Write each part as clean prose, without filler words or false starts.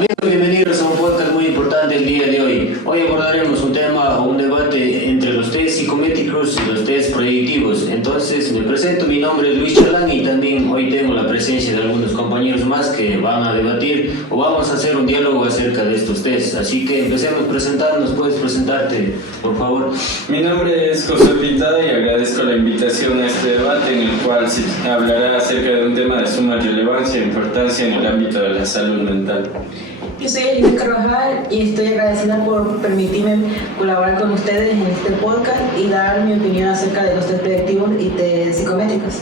Amigos, bienvenidos a un podcast muy importante el día de hoy. Hoy abordaremos un tema o un debate entre los test psicométricos y los test proyectivos. Entonces, me presento, mi nombre es Luis Chalán y también hoy tengo la presencia de algunos compañeros más que van a debatir o vamos a hacer un diálogo acerca de estos tests. Así que empecemos presentándonos. ¿Puedes presentarte, por favor? Mi nombre es José Pintada y agradezco la invitación a este debate en el cual se hablará acerca de un tema de suma relevancia e importancia en el ámbito de la salud mental. Yo soy Elina Carvajal y estoy agradecida por permitirme colaborar con ustedes en este podcast y dar mi opinión acerca de los test predictivos y test psicométricos.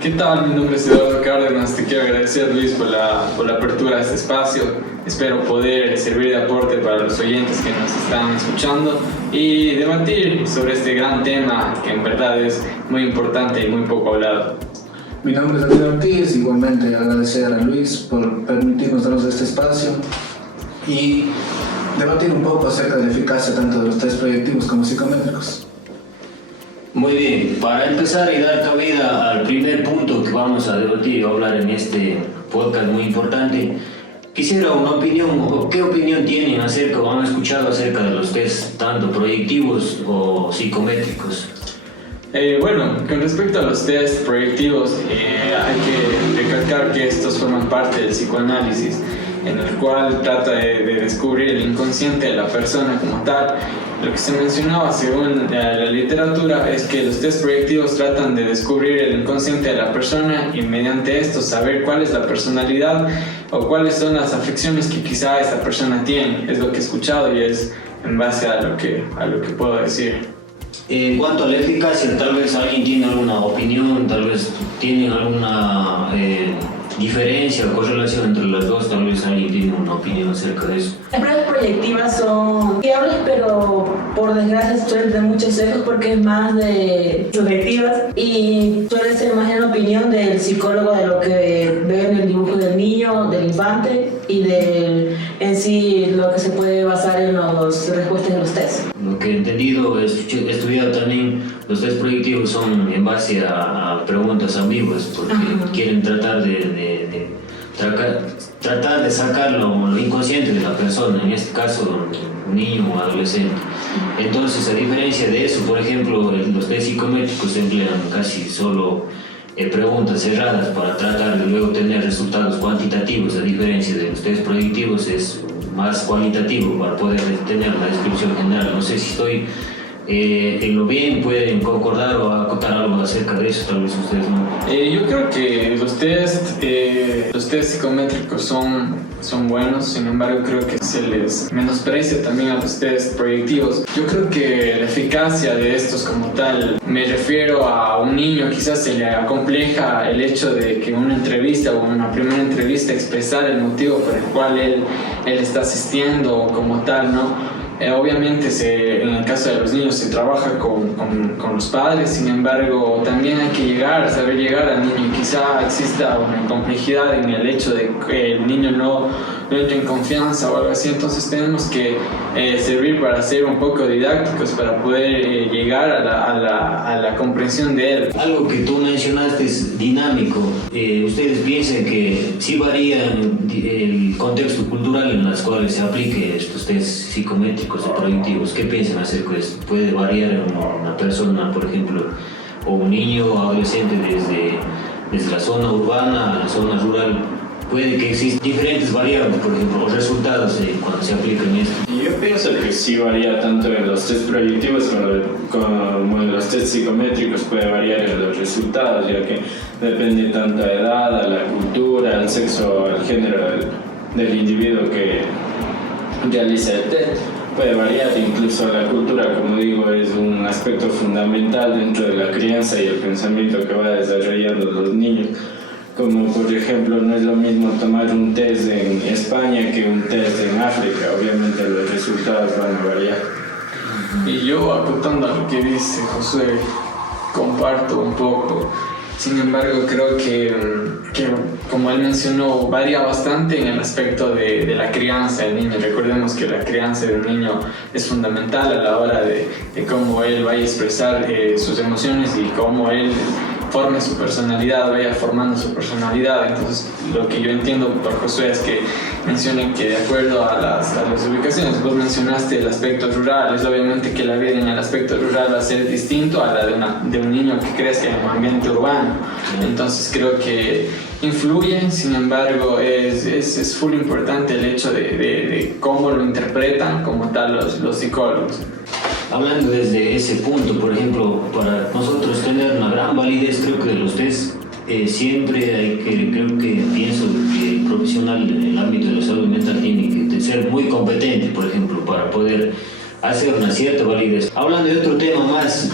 ¿Qué tal? Mi nombre es Eduardo Cárdenas. Te quiero agradecer, Luis, por la apertura de este espacio. Espero poder servir de aporte para los oyentes que nos están escuchando y debatir sobre este gran tema que en verdad es muy importante y muy poco hablado. Mi nombre es Daniel Ortiz, igualmente agradecer a Luis por permitirnos darnos este espacio y debatir un poco acerca de la eficacia tanto de los test proyectivos como psicométricos. Muy bien, para empezar y dar cabida al primer punto que vamos a debatir o hablar en este podcast muy importante, quisiera una opinión, o qué opinión tienen acerca o han escuchado acerca de los test tanto proyectivos o psicométricos. Bueno, con respecto a los test proyectivos, hay que recalcar que estos forman parte del psicoanálisis, en el cual trata de descubrir el inconsciente de la persona como tal. Lo que se mencionaba según la literatura es que los test proyectivos tratan de descubrir el inconsciente de la persona y mediante esto saber cuál es la personalidad o cuáles son las afecciones que quizá esta persona tiene. Es lo que he escuchado y es en base a lo que puedo decir. En cuanto a la eficacia, tal vez alguien tiene alguna opinión, tal vez tienen alguna diferencia o correlación entre las dos, tal vez alguien tiene una opinión acerca de eso. Las pruebas proyectivas son fiables, pero por desgracia suelen tener muchos sesgos porque es más de subjetivas y suele ser más en la opinión del psicólogo de lo que ve en el dibujo del niño, del infante y en sí lo que se puede basar en las respuestas de los tests. Lo que he entendido, he estudiado también, los test proyectivos son en base a preguntas ambiguas, porque quieren tratar de sacar lo inconsciente de la persona, en este caso un niño o adolescente. Entonces, a diferencia de eso, por ejemplo, los test psicométricos emplean casi solo preguntas cerradas para tratar de luego tener resultados cuantitativos, a diferencia de los test proyectivos es más cualitativo para poder tener la descripción general. No sé si estoy en lo bien, pueden concordar o acotar algo acerca de eso, tal vez ustedes no. Yo creo que los test psicométricos son buenos, sin embargo creo que se les menosprecia también a los test proyectivos. Yo creo que la eficacia de estos como tal, me refiero a un niño, quizás se le acompleja el hecho de que una entrevista o una primera entrevista expresar el motivo por el cual él está asistiendo como tal, ¿no? Obviamente en el caso de los niños se trabaja con los padres, sin embargo también hay que saber llegar al niño y quizá exista una complejidad en el hecho de que el niño no entre en confianza o algo así, entonces tenemos que servir para ser un poco didácticos para poder llegar a la comprensión de él. Algo que tú mencionaste es dinámico. ¿Ustedes piensan que sí varía el contexto cultural en el cual se aplique estos test psicométricos o proyectivos? ¿Qué piensan acerca de esto? ¿Puede variar en una persona, por ejemplo, o un niño o adolescente desde la zona urbana a la zona rural? Puede que existan diferentes variables, por ejemplo, los resultados cuando se aplican esto. Yo pienso que sí varía tanto en los test proyectivos como en los test psicométricos, puede variar en los resultados, ya que depende tanto de la edad, a la cultura, al sexo, al género del individuo que realiza el test. Puede variar, incluso la cultura, como digo, es un aspecto fundamental dentro de la crianza y el pensamiento que va desarrollando los niños. Como por ejemplo, no es lo mismo tomar un test en España que un test en África, obviamente los resultados van a variar. Y yo, acotando a lo que dice José, comparto un poco. Sin embargo, creo que como él mencionó, varía bastante en el aspecto de la crianza del niño. Recordemos que la crianza de un niño es fundamental a la hora de cómo él vaya a expresar sus emociones y cómo él forme su personalidad, vaya formando su personalidad. Entonces, lo que yo entiendo por Josué es que mencionen que de acuerdo a las ubicaciones, vos mencionaste el aspecto rural, es obviamente que la vida en el aspecto rural va a ser distinto a la de un niño que crezca en un ambiente urbano. Entonces creo que influye, sin embargo es full importante el hecho de cómo lo interpretan como tal los psicólogos. Hablando desde ese punto, por ejemplo, para nosotros tener una gran validez, creo que de los test siempre hay que, pienso que el profesional en el ámbito de la salud mental tiene que ser muy competente, por ejemplo, para poder hacer una cierta validez. Hablando de otro tema más,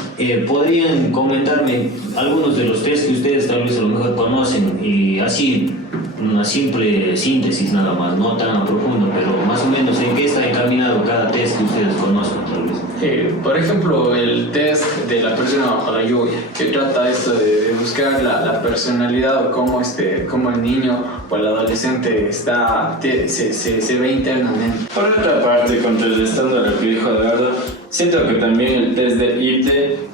¿podrían comentarme algunos de los test que ustedes tal vez a lo mejor conocen y así una simple síntesis nada más, no tan profundo, pero más o menos en qué está encaminado cada test que ustedes conozcan tal vez? Por ejemplo, el test de la persona bajo la lluvia, que trata esto de buscar la personalidad o cómo el niño o el adolescente se ve internamente. Por otra parte, contrarrestando lo que dijo Eduardo, siento que también el test de IPTE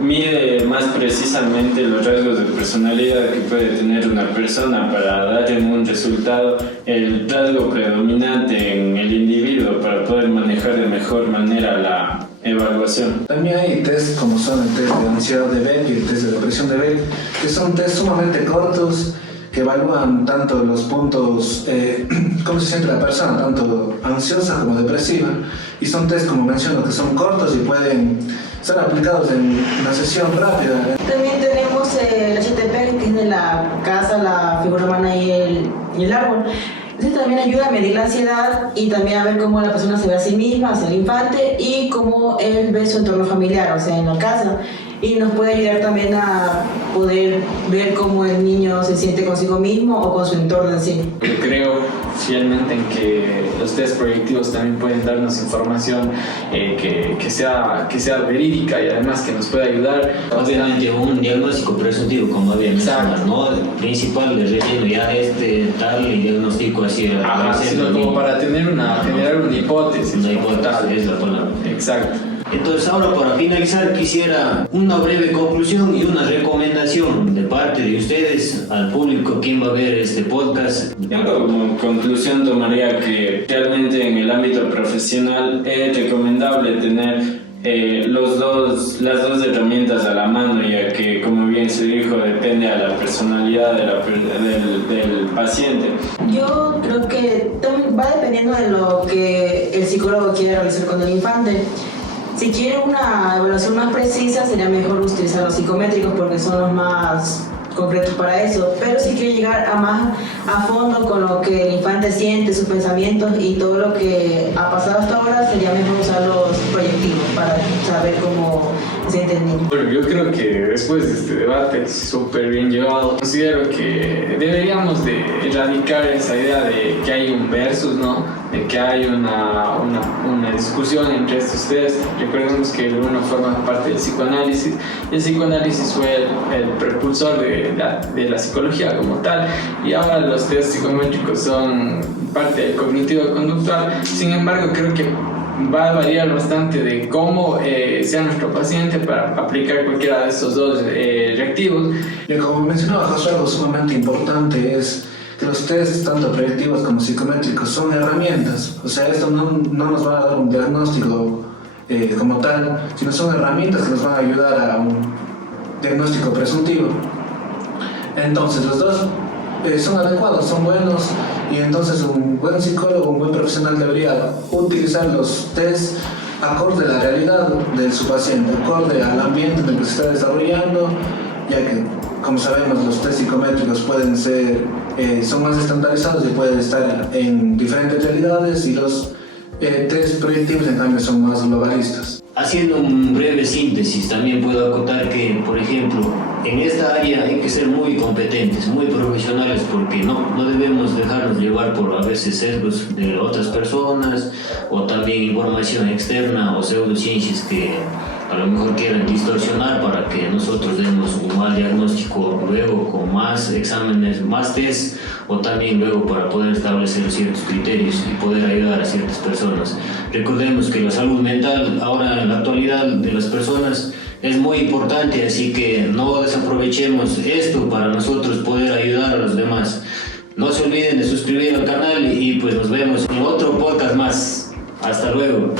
mide más precisamente los rasgos de personalidad que puede tener una persona para darle un resultado, el rasgo predominante en el individuo para poder manejar de mejor manera la evaluación. También hay test como son el test de ansiedad de Beck y el test de depresión de Beck, que son test sumamente cortos que evalúan tanto los puntos, cómo se siente la persona, tanto ansiosa como depresiva, y son test, como menciono, que son cortos y pueden ser aplicados en una sesión rápida. También tenemos el HTP, que es de la casa, la figura humana y el árbol. Este también ayuda a medir la ansiedad y también a ver cómo la persona se ve a sí misma, hacia el infante, y cómo él ve su entorno familiar, o sea, en la casa. Y nos puede ayudar también a poder ver cómo el niño se siente consigo mismo o con su entorno en sí. Yo creo fielmente en que los test proyectivos también pueden darnos información que sea verídica y además que nos pueda ayudar. Obviamente un diagnóstico presuntivo, como había mencionado, ¿no? El principal de relleno ya tal y diagnóstico así. Sino como para generar una hipótesis. Una hipótesis es la palabra. Exacto. Entonces ahora para finalizar quisiera una breve conclusión y una recomendación de parte de ustedes al público quien va a ver este podcast. Yo como conclusión tomaría que realmente en el ámbito profesional es recomendable tener las dos herramientas a la mano, ya que como bien se dijo depende a la personalidad del paciente. Yo creo que va dependiendo de lo que el psicólogo quiere realizar con el infante. Si quiere una evaluación más precisa, sería mejor utilizar los psicométricos porque son los más concretos para eso. Pero si quiere llegar más a fondo con lo que el infante siente, sus pensamientos y todo lo que ha pasado hasta ahora, sería mejor usar los proyectivos para saber cómo se siente el niño. Bueno, yo creo que después de este debate súper bien llevado, considero que deberíamos de erradicar esa idea de que hay un versus, ¿no? De que hay una discusión entre estos test. Recordemos que el uno forma parte del psicoanálisis. El psicoanálisis fue el propulsor de la psicología como tal, y ahora los test psicométricos son parte del cognitivo-conductual. Sin embargo, creo que va a variar bastante de cómo sea nuestro paciente para aplicar cualquiera de estos dos reactivos. Y como mencionaba José, algo sumamente importante es que los tests, tanto proyectivos como psicométricos, son herramientas. O sea, esto no nos va a dar un diagnóstico como tal, sino son herramientas que nos van a ayudar a un diagnóstico presuntivo. Entonces, los dos son adecuados, son buenos, y entonces un buen psicólogo, un buen profesional debería utilizar los tests acorde a la realidad de su paciente, acorde al ambiente en el que se está desarrollando, ya que, como sabemos, los test psicométricos pueden ser, son más estandarizados y pueden estar en diferentes realidades, y los test proyectivos en cambio son más globalistas. Haciendo un breve síntesis, también puedo acotar que, por ejemplo, en esta área hay que ser muy competentes, muy profesionales, porque no debemos dejarnos llevar por a veces sesgos de otras personas o también información externa o pseudociencias que a lo mejor quieran distorsionar para que nosotros demos un mal diagnóstico luego con más exámenes, más test, o también luego para poder establecer ciertos criterios y poder ayudar a ciertas personas. Recordemos que la salud mental ahora en la actualidad de las personas es muy importante, así que no desaprovechemos esto para nosotros poder ayudar a los demás. No se olviden de suscribir al canal y pues nos vemos en otro podcast más. Hasta luego.